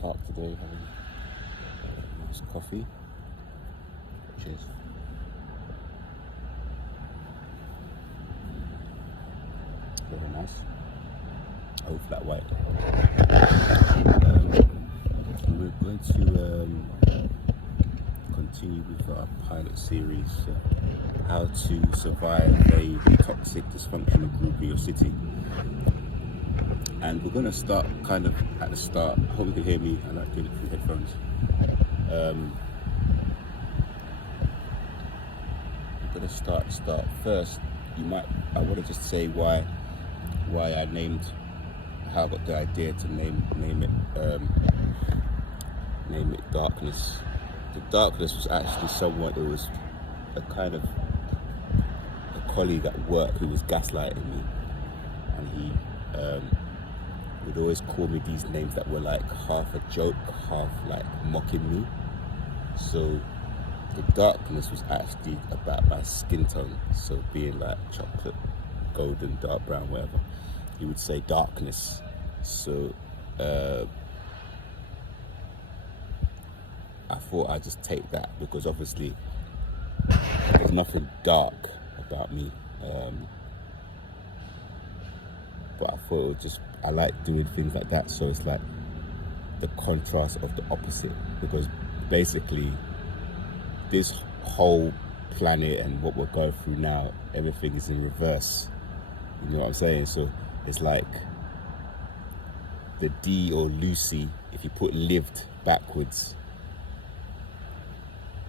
park today having a nice coffee. Cheers. Very nice. Oh, flat white. We're going to continue with our pilot series, how to survive a toxic, dysfunctional group in your city. And we're going to start kind of at the start. I hope you can hear me. I like doing it through headphones. We're going to start first. I want to just say why I named, how I got the idea to name it Darkness. The darkness was actually someone, it was a kind of a colleague at work who was gaslighting me, and he would always call me these names that were like half a joke, half like mocking me. So the darkness was actually about my skin tone, so being like chocolate, golden, dark brown, whatever. He would say darkness. So I thought I'd just take that, because obviously there's nothing dark about me, but I thought it was just, I like doing things like that, so it's like the contrast of the opposite, because basically this whole planet and what we're going through now, everything is in reverse, you know what I'm saying? So it's like the D or Lucy, if you put lived backwards,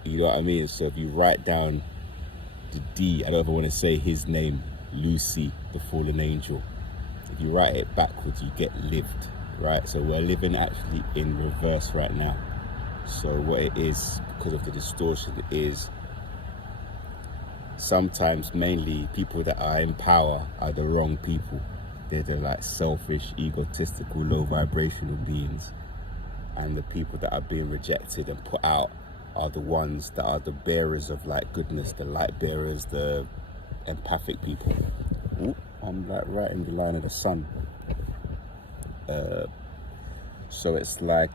you know what I mean? So if you write down the D, I don't ever want to say his name, Lucy, the fallen angel. If you write it backwards, you get lived, right? So we're living actually in reverse right now. So what it is, because of the distortion, is sometimes mainly people that are in power are the wrong people. They're the like selfish, egotistical, low vibrational beings. And the people that are being rejected and put out are the ones that are the bearers of like goodness, the light bearers, the empathic people. Ooh, I'm like right in the line of the sun. So it's like,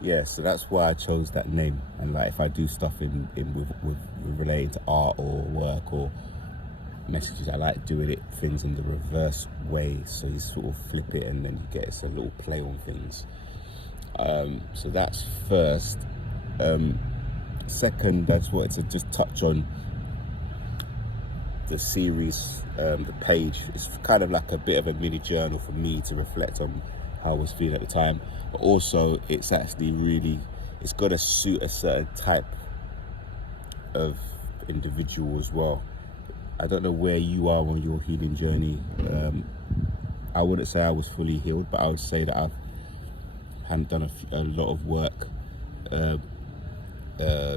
yeah, so that's why I chose that name. And like if I do stuff with relating to art or work or messages, I like doing things in the reverse way, so you sort of flip it and then you get a little play on things. So that's first. Second, I just wanted to just touch on the series, the page. It's kind of like a bit of a mini journal for me to reflect on how I was feeling at the time, but also it's actually really, it's got to suit a certain type of individual as well. I don't know where you are on your healing journey. I wouldn't say I was fully healed, but I would say that I hadn't done a lot of work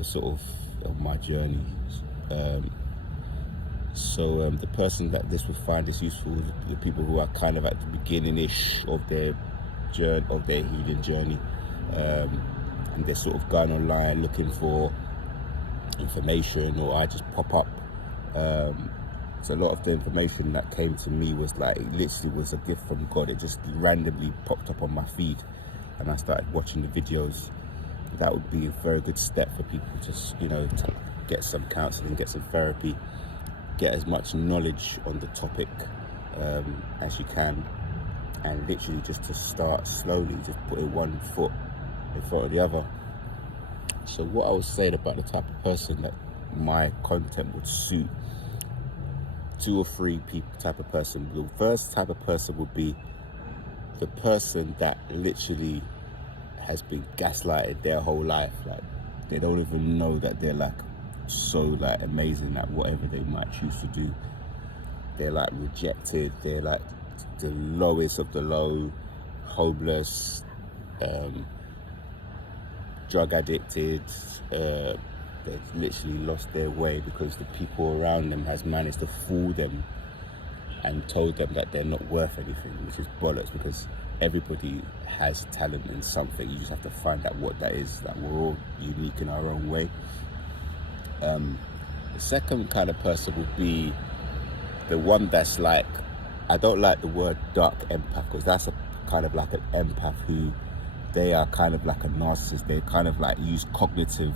sort of on my journey. So the person that this would find this useful, the people who are kind of at the beginning-ish of their journey, of their healing journey, and they're sort of going online looking for information, or I just pop up. So a lot of the information that came to me was like, it literally was a gift from God. It just randomly popped up on my feed, and I started watching the videos. That would be a very good step for people to, you know, to get some counseling, get some therapy, get as much knowledge on the topic as you can, and literally just to start slowly, just putting one foot in front of the other. So what I was saying about the type of person that my content would suit, 2 or 3 people type of person. The first type of person would be the person that literally has been gaslighted their whole life. Like they don't even know that they're like so like amazing at whatever they might choose to do. They're like rejected, they're like the lowest of the low, homeless, drug addicted, they've literally lost their way because the people around them has managed to fool them and told them that they're not worth anything, which is bollocks, because everybody has talent in something. You just have to find out what that is, that we're all unique in our own way. The second kind of person would be the one that's like, I don't like the word dark empath, because that's a kind of like an empath who they are kind of like a narcissist. They kind of like use cognitive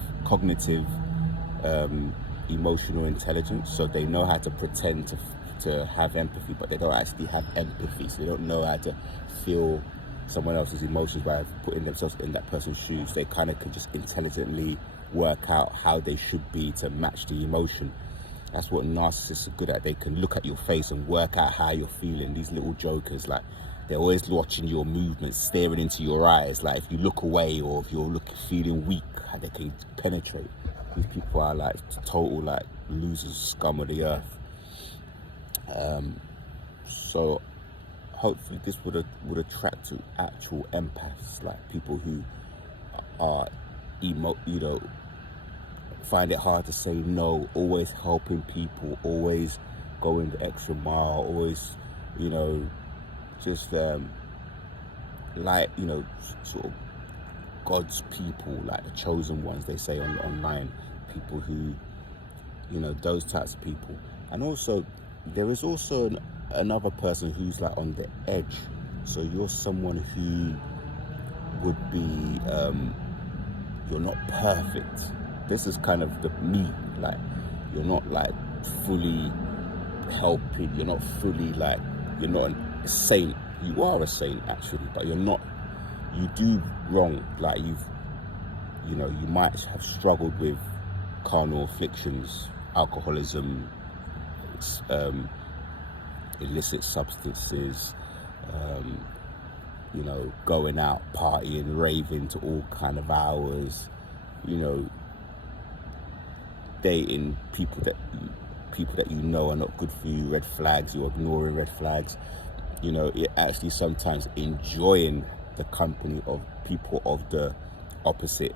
emotional intelligence, so they know how to pretend to have empathy, but they don't actually have empathy. So they don't know how to feel someone else's emotions by putting themselves in that person's shoes. They kind of can just intelligently work out how they should be to match the emotion. That's what narcissists are good at. They can look at your face and work out how you're feeling. These little jokers, like, they're always watching your movements, staring into your eyes. Like, if you look away or if you're feeling weak, they can penetrate. These people are like total like losers, scum of the earth. So hopefully this would attract to actual empaths, like people who are find it hard to say no, always helping people, always going the extra mile, always, just like, sort of God's people, like the chosen ones, they say online, people who, those types of people. And also, there is also another person who's like on the edge. So you're someone who would be, you're not perfect. This is kind of the me, like, you're not like fully helping, you're not fully like, you're not a saint. You are a saint actually, but you're not, you do wrong, like you might have struggled with carnal afflictions, alcoholism, illicit substances, going out, partying, raving to all kind of hours, dating people that are not good for you, red flags, you're ignoring red flags, it actually sometimes enjoying the company of people of the opposite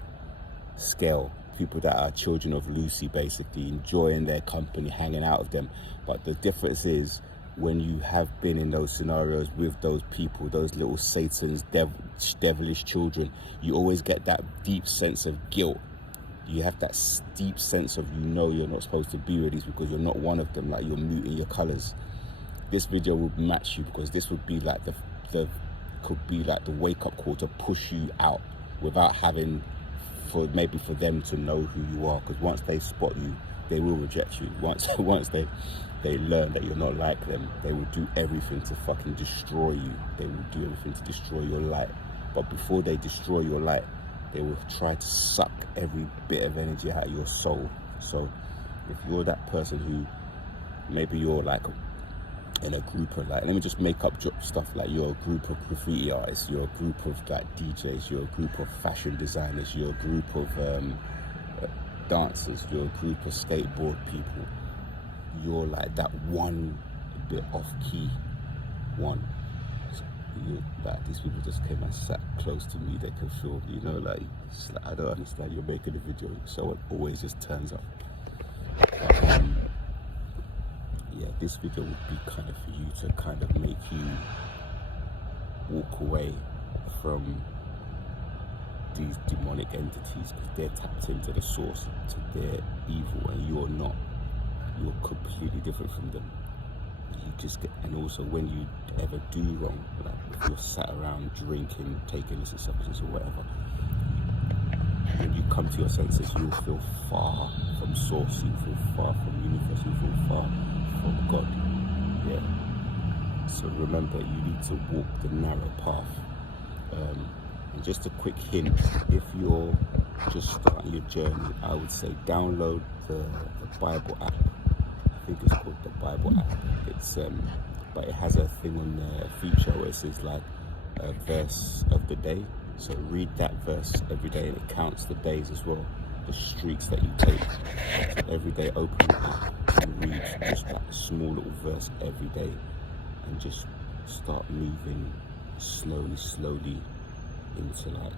scale, people that are children of Lucy, basically enjoying their company, hanging out with them. But the difference is, when you have been in those scenarios with those people, those little Satan's devilish children, you always get that deep sense of guilt. You have that deep sense of, you're not supposed to be with these because you're not one of them, like you're muting your colors. This video would match you, because this would be like could be like the wake-up call to push you out without having for them to know who you are. Because once they spot you, they will reject you. Once they learn that you're not like them, they will do everything to fucking destroy you. They will do everything to destroy your light. But before they destroy your light, they will try to suck every bit of energy out of your soul. So if you're that person who, maybe you're like in a group of, like, let me just make up stuff, like you're a group of graffiti artists, you're a group of like DJs, you're a group of fashion designers, you're a group of dancers, you're a group of skateboard people, you're like that one bit off key one. Like, these people just came and sat close to me, they can feel, like, I don't understand, you're making a video, so it always just turns up. Yeah, this video would be kind of for you to kind of make you walk away from these demonic entities, because they're tapped into the source, to their evil, and you're not. You're completely different from them. You just get, and also when you ever do wrong, like if you're sat around drinking, taking illicit substances or whatever, when you come to your senses, you'll feel far from source, you feel far from universe, you feel far from God. Yeah. So remember, you need to walk the narrow path. And just a quick hint, if you're just starting your journey, I would say download the Bible app. I think it's called the Bible app. It's but it has a thing on the feature where it says like a verse of the day. So read that verse every day, and it counts the days as well, the streaks that you take. So every day open it up and read just like a small little verse every day, and just start moving slowly into like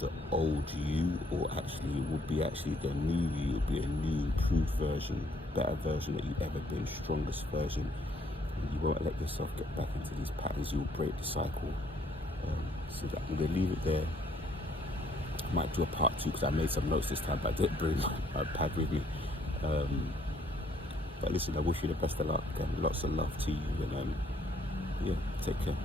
the old you, or actually it would be actually the new you. It would be a new, improved version, better version that you've ever been, strongest version. And you won't let yourself get back into these patterns. You'll break the cycle. So that I'm going to leave it there. I might do a part 2 because I made some notes this time, but I didn't bring my pad with me. But listen, I wish you the best of luck and lots of love to you, and yeah, take care.